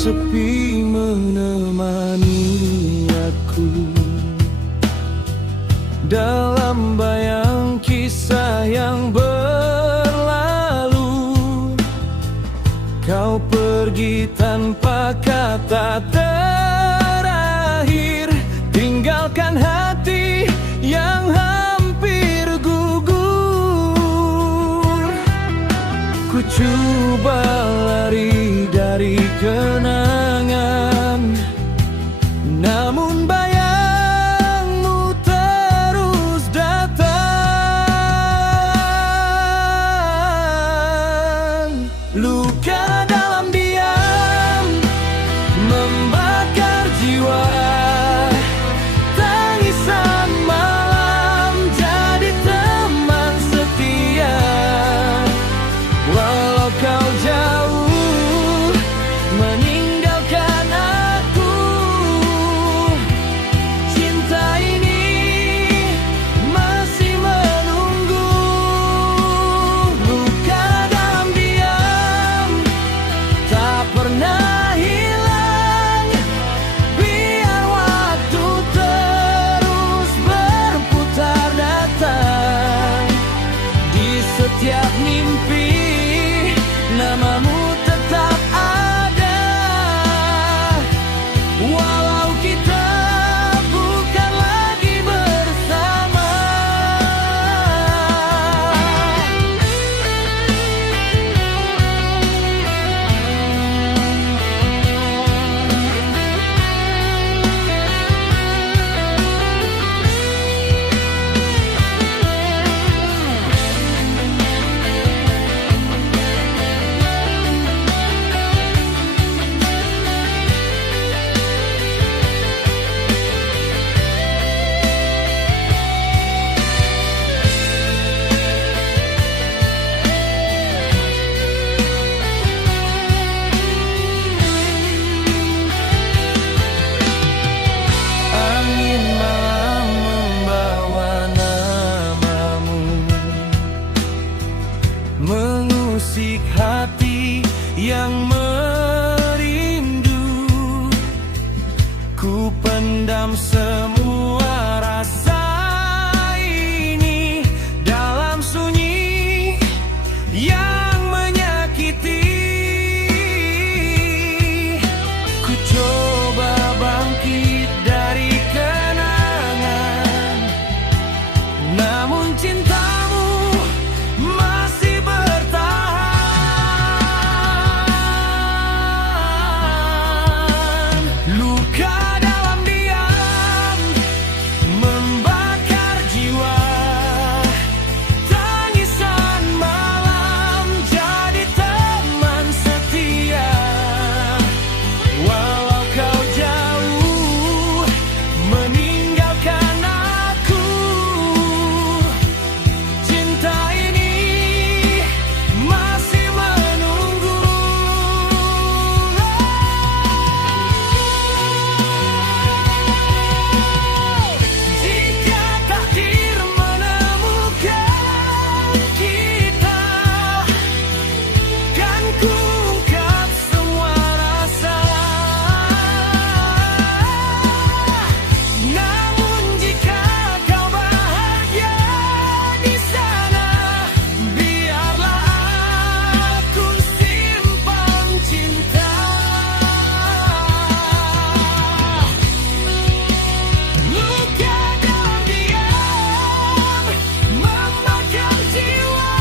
sepi menemani aku. Dalam bayang kisah yang berlalu, kau pergi tanpa kata terakhir, tinggalkan hati yang hampir gugur. Ku coba lari dari kenangan, namun bayangmu terus datang. Luka dalam diam membakar jiwa, tangisan malam jadi teman setia. Walau kau jauh meninggalkan aku, cinta ini masih menunggu. Luka dalam diam tak pernah hilang, biar waktu terus berputar datang. Di setiap mimpi namamu tetap ada, walau kita bukan lagi bersama. Angin malam membawa namamu, mengusik hati yang merindu. Ku pendam semua rasa ini dalam sunyi yang menyakiti. Ku coba bangkit dari kenangan, namun cintamu masih bertahan. Luka dalam diam membakar jiwa, tangisan malam jadi teman setia. Walau kau jauh meninggalkan aku, cinta ini masih menunggu. Jika takdir menemukan kita, kan ku ungkap semua rasa. Namun jika kau bahagia di sana, biarlah aku simpan cinta. Luka dalam diam membakar jiwa,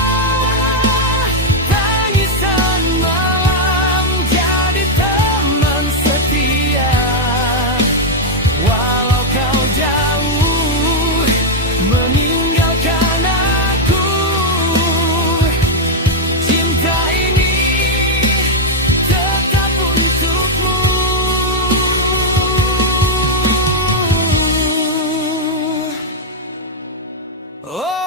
tangisan malam jadi teman setia. Walau kau jauh meninggalkan aku, cinta ini tetap untukmu. Oh